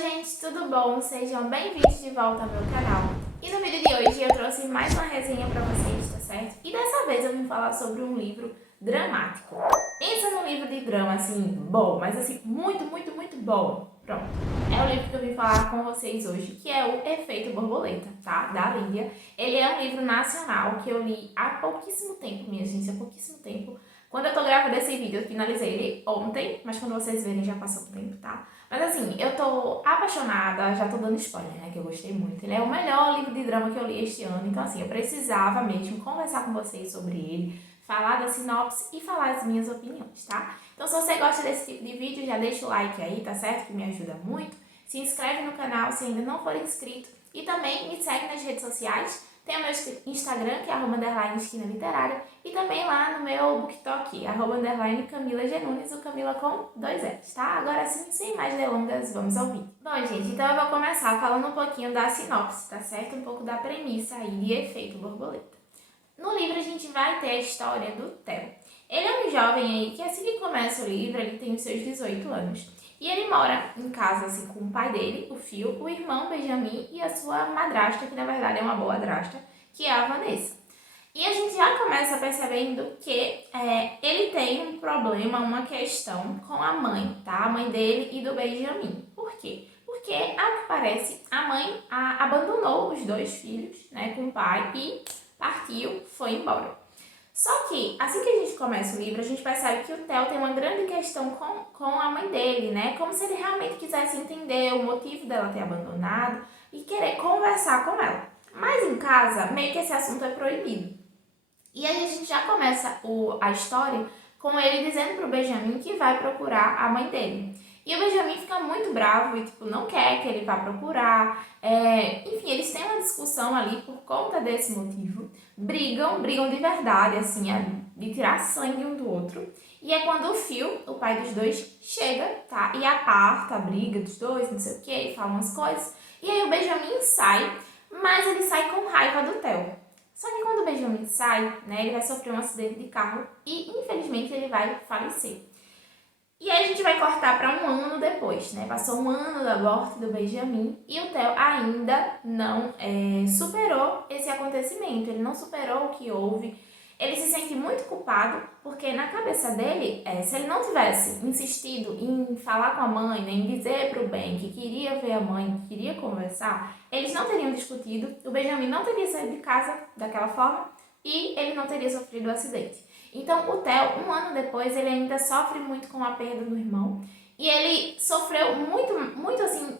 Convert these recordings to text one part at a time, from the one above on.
gente, tudo bom? Sejam bem-vindos de volta ao meu canal. E no vídeo de hoje eu trouxe mais uma resenha pra vocês, tá certo? E dessa vez eu vim falar sobre um livro dramático. Pensa num livro de drama, assim, bom, mas assim, muito bom. Pronto. É o livro que eu vim falar com vocês hoje, que é O Efeito Borboleta, tá? Da Lídia. Ele é um livro nacional que eu li há pouquíssimo tempo, minha gente, há pouquíssimo tempo. Quando eu tô gravando esse vídeo, eu finalizei ele ontem, mas quando vocês verem já passou um tempo, tá? Mas assim, eu tô apaixonada, já tô dando spoiler, né, que eu gostei muito. Ele é o melhor livro de drama que eu li este ano, então assim, eu precisava mesmo conversar com vocês sobre ele, falar da sinopse e falar as minhas opiniões, tá? Então se você gosta desse tipo de vídeo, já deixa o like aí, tá certo? Que me ajuda muito. Se inscreve no canal se ainda não for inscrito e também me segue nas redes sociais. Tem o meu Instagram, que é @esquina literária, e também lá no meu BookTok, @Camila G. Nunes, o Camila com 2 L's, tá? Agora sim, sem mais delongas, vamos ao vídeo. Bom, gente, então eu vou começar falando um pouquinho da sinopse, tá certo? Um pouco da premissa aí de Efeito Borboleta. No livro a gente vai ter a história do Theo. Ele é um jovem aí que assim que começa o livro, ele tem os seus 18 anos. E ele mora em casa assim com o pai dele, o Phil, o irmão Benjamin e a sua madrasta, que na verdade é uma boa madrasta, que é a Vanessa. E a gente já começa percebendo que ele tem um problema, uma questão com a mãe, tá? A mãe dele e do Benjamin. Por quê? Porque, ao que parece, a mãe abandonou os dois filhos, né, com o pai e partiu, foi embora. Só que, assim que a gente começa o livro, a gente percebe que o Theo tem uma grande questão com a mãe dele, né? Como se ele realmente quisesse entender o motivo dela ter abandonado e querer conversar com ela. Mas em casa, meio que esse assunto é proibido. E aí a gente já começa a história com ele dizendo pro Benjamin que vai procurar a mãe dele. E o Benjamin fica muito bravo e, tipo, não quer que ele vá procurar. Enfim, eles têm uma discussão ali por conta desse motivo. Brigam de verdade, assim, de tirar sangue um do outro. E é quando o Phil, o pai dos dois, chega, tá? E aparta a briga dos dois, não sei o que, fala umas coisas. E aí o Benjamin sai, mas ele sai com raiva do Theo. Só que quando o Benjamin sai, né, ele vai sofrer um acidente de carro e, infelizmente, ele vai falecer. E aí a gente vai cortar para um ano depois, né? Passou um ano da morte do Benjamin e o Theo ainda não superou esse acontecimento. Ele não superou o que houve. Ele se sente muito culpado porque na cabeça dele, se ele não tivesse insistido em falar com a mãe, né, em dizer para o Ben que queria ver a mãe, que queria conversar, eles não teriam discutido, o Benjamin não teria saído de casa daquela forma e ele não teria sofrido o acidente. Então o Theo, um ano depois, ele ainda sofre muito com a perda do irmão e ele sofreu muito assim,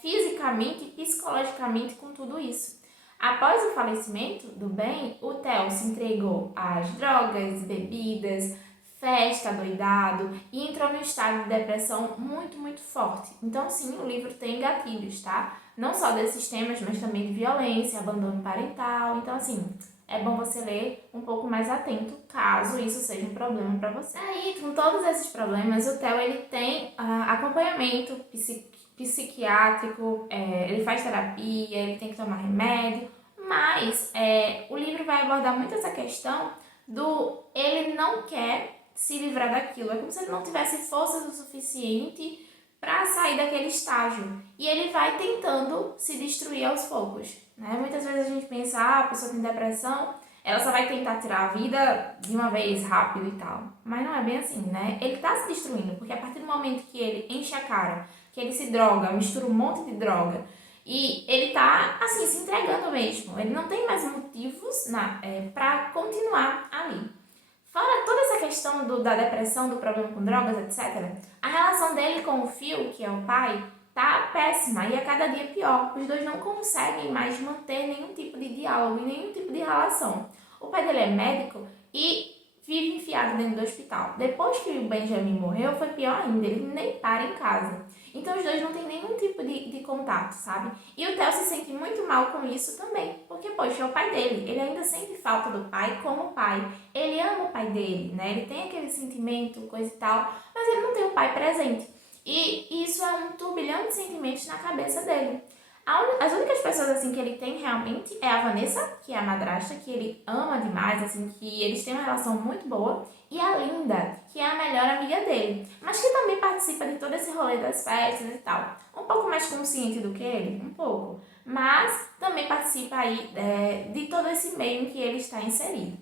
fisicamente e psicologicamente com tudo isso. Após o falecimento do Ben, o Theo se entregou às drogas, bebidas, festa, doidado e entrou num estado de depressão muito forte. Então sim, o livro tem gatilhos, tá? Não só desses temas, mas também de violência, abandono parental. Então assim, é bom você ler um pouco mais atento, caso isso seja um problema para você. Aí, com todos esses problemas, o Theo ele tem acompanhamento psiquiátrico, ele faz terapia, ele tem que tomar remédio, mas o livro vai abordar muito essa questão do ele não quer se livrar daquilo. É como se ele não tivesse forças o suficiente para sair daquele estágio. E ele vai tentando se destruir aos poucos, né? Muitas vezes a gente pensa, a pessoa tem depressão, ela só vai tentar tirar a vida de uma vez, rápido e tal. Mas não é bem assim, né? Ele tá se destruindo, porque a partir do momento que ele enche a cara, que ele se droga, mistura um monte de droga, e ele tá, assim, se entregando mesmo. Ele não tem mais motivos pra continuar ali. Fora toda essa questão da depressão, do problema com drogas, etc., a relação dele com o Phil, que é o pai, tá péssima e a cada dia pior. Os dois não conseguem mais manter nenhum tipo de diálogo e nenhum tipo de relação. O pai dele é médico e vive enfiado dentro do hospital. Depois que o Benjamin morreu, foi pior ainda, ele nem para em casa. Então os dois não têm nenhum tipo de contato, sabe? E o Theo se sente muito mal com isso também, porque, poxa, é o pai dele, ele ainda sente falta do pai como pai. Ele ama o pai dele, né? Ele tem aquele sentimento, coisa e tal, mas ele não tem o pai presente. E isso é um turbilhão de sentimentos na cabeça dele. As únicas pessoas, assim, que ele tem realmente é a Vanessa, que é a madrasta, que ele ama demais, assim, que eles têm uma relação muito boa, e a Linda, que é a melhor amiga dele, mas que também participa de todo esse rolê das festas e tal. Um pouco mais consciente do que ele? Um pouco. Mas também participa aí de todo esse meio em que ele está inserido.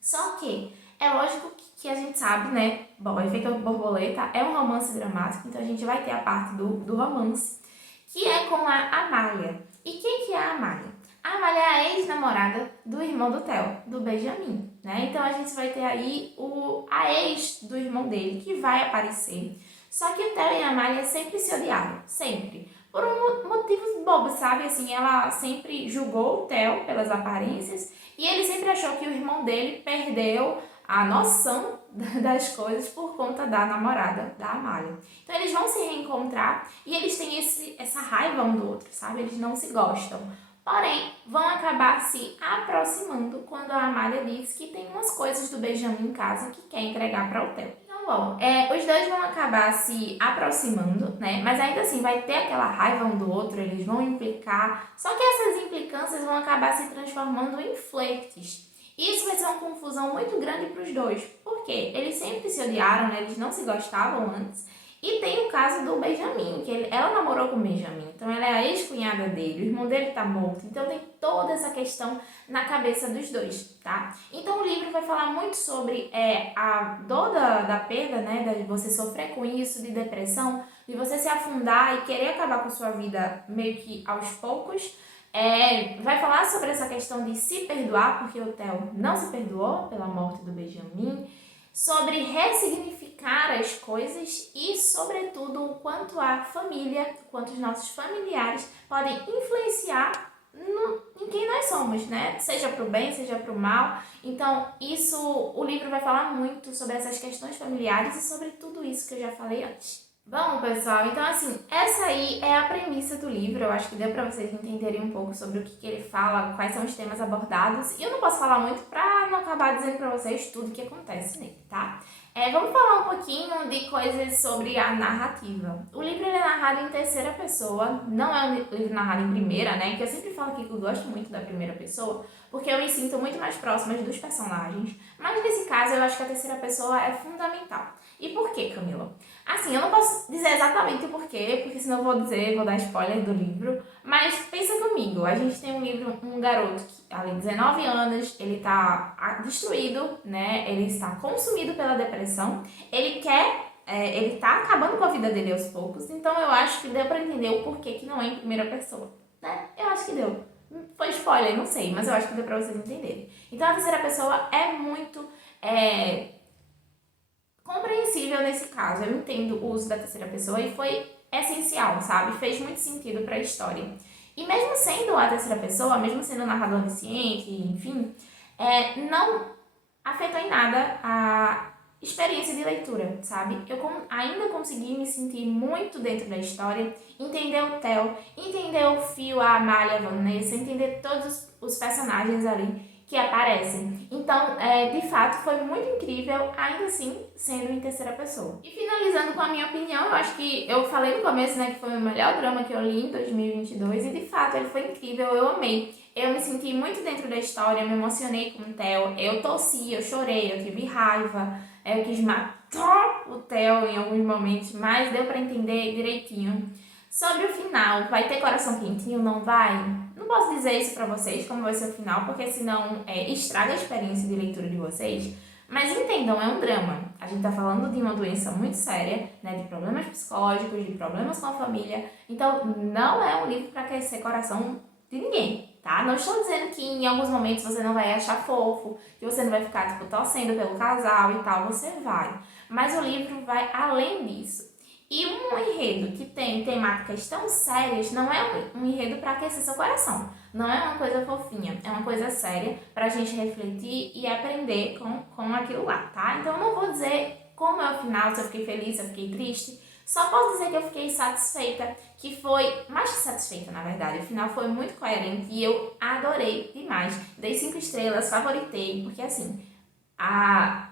Só que é lógico que a gente sabe, né? Bom, o Efeito Borboleta é um romance dramático, então a gente vai ter a parte do romance, que é com a Amália. E quem que é a Amália? A Amália é a ex-namorada do irmão do Theo, do Benjamin, né? Então a gente vai ter aí a ex do irmão dele, que vai aparecer. Só que o Theo e a Amália sempre se odiaram, sempre. Por motivos bobos, sabe? Assim, ela sempre julgou o Theo pelas aparências e ele sempre achou que o irmão dele perdeu a noção das coisas por conta da namorada da Amália. Então eles vão se reencontrar e eles têm essa raiva um do outro, sabe? Eles não se gostam. Porém, vão acabar se aproximando quando a Amália diz que tem umas coisas do Benjamin em casa que quer entregar para o Theo. Então, bom, os dois vão acabar se aproximando, né? Mas ainda assim vai ter aquela raiva um do outro, eles vão implicar. Só que essas implicâncias vão acabar se transformando em flertes. E isso vai ser uma confusão muito grande para os dois. Por quê? Eles sempre se odiaram, né? Eles não se gostavam antes. E tem o caso do Benjamin, que ela namorou com o Benjamin, então ela é a ex-cunhada dele, o irmão dele tá morto, então tem toda essa questão na cabeça dos dois, tá? Então o livro vai falar muito sobre a dor da perda, né, de você sofrer com isso, de depressão, de você se afundar e querer acabar com sua vida meio que aos poucos. Vai falar sobre essa questão de se perdoar, porque o Theo não se perdoou pela morte do Benjamin, sobre ressignificar as coisas e, sobretudo, o quanto a família, o quanto os nossos familiares podem influenciar em quem nós somos, né? Seja para o bem, seja para o mal. Então, o livro vai falar muito sobre essas questões familiares e sobre tudo isso que eu já falei antes. Bom, pessoal, então assim, essa aí é a premissa do livro. Eu acho que deu pra vocês entenderem um pouco sobre o que ele fala, quais são os temas abordados. E eu não posso falar muito pra não acabar dizendo pra vocês tudo o que acontece nele, tá? Vamos falar um pouquinho de coisas sobre a narrativa. O livro ele é narrado em terceira pessoa, não é um livro narrado em primeira, né? Que eu sempre falo aqui que eu gosto muito da primeira pessoa, porque eu me sinto muito mais próxima dos personagens. Mas nesse caso, eu acho que a terceira pessoa é fundamental. E por quê, Camila? Assim, eu não posso dizer exatamente o porquê, porque senão eu vou dar spoiler do livro. Mas pensa comigo, a gente tem um garoto que, além de 19 anos, ele tá destruído, né? Ele está consumido pela depressão. Ele tá acabando com a vida dele aos poucos. Então eu acho que deu pra entender o porquê que não é em primeira pessoa, né? Eu acho que deu. Foi spoiler, não sei, mas eu acho que deu pra vocês entenderem. Então a terceira pessoa é muito compreensível nesse caso. Eu entendo o uso da terceira pessoa e foi essencial, sabe? Fez muito sentido para a história. E mesmo sendo a terceira pessoa, mesmo sendo o narrador onisciente, enfim, não afetou em nada a experiência de leitura, sabe? Eu ainda consegui me sentir muito dentro da história, entender o Theo, entender o Fio, a Amália, a Vanessa, entender todos os personagens ali que aparecem. Então, de fato, foi muito incrível, ainda assim, sendo em terceira pessoa. E finalizando com a minha opinião, eu acho que eu falei no começo, né, que foi o melhor drama que eu li em 2022 e, de fato, ele foi incrível, eu amei. Eu me senti muito dentro da história, me emocionei com o Theo, eu tossi, eu chorei, eu tive raiva, eu quis matar o Theo em alguns momentos, mas deu pra entender direitinho. Sobre o final, vai ter coração quentinho, não vai? Não posso dizer isso pra vocês, como vai ser o final, porque senão estraga a experiência de leitura de vocês. Mas entendam, é um drama. A gente tá falando de uma doença muito séria, né, de problemas psicológicos, de problemas com a família. Então, não é um livro pra aquecer coração de ninguém, tá? Não estou dizendo que em alguns momentos você não vai achar fofo, que você não vai ficar, tipo, torcendo pelo casal e tal, você vai. Mas o livro vai além disso. E um enredo que tem temáticas tão sérias não é um enredo para aquecer seu coração. Não é uma coisa fofinha, é uma coisa séria pra gente refletir e aprender com aquilo lá, tá? Então eu não vou dizer como é o final, se eu fiquei feliz, se eu fiquei triste. Só posso dizer que eu fiquei satisfeita, que foi mais que satisfeita, na verdade. O final foi muito coerente e eu adorei demais. Dei 5 estrelas, favoritei, porque assim,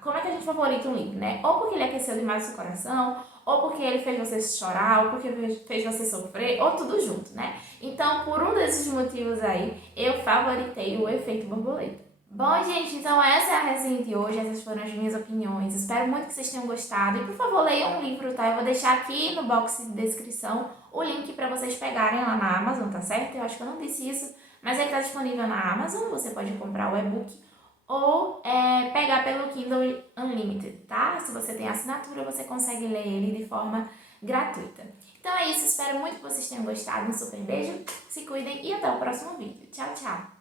como é que a gente favorita um livro, né? Ou porque ele aqueceu demais o seu coração, ou porque ele fez você chorar, ou porque fez você sofrer, ou tudo junto, né? Então, por um desses motivos aí, eu favoritei o Efeito Borboleta. Bom, gente, então essa é a resenha de hoje, essas foram as minhas opiniões. Espero muito que vocês tenham gostado. E, por favor, leiam um livro, tá? Eu vou deixar aqui no box de descrição o link para vocês vocês pegarem lá na Amazon, tá certo? Eu acho que eu não disse isso, mas ele tá disponível na Amazon, você pode comprar o e-book ou pegar pelo Kindle Unlimited, tá? Se você tem assinatura, você consegue ler ele de forma gratuita. Então é isso, espero muito que vocês tenham gostado. Um super beijo, se cuidem e até o próximo vídeo. Tchau, tchau!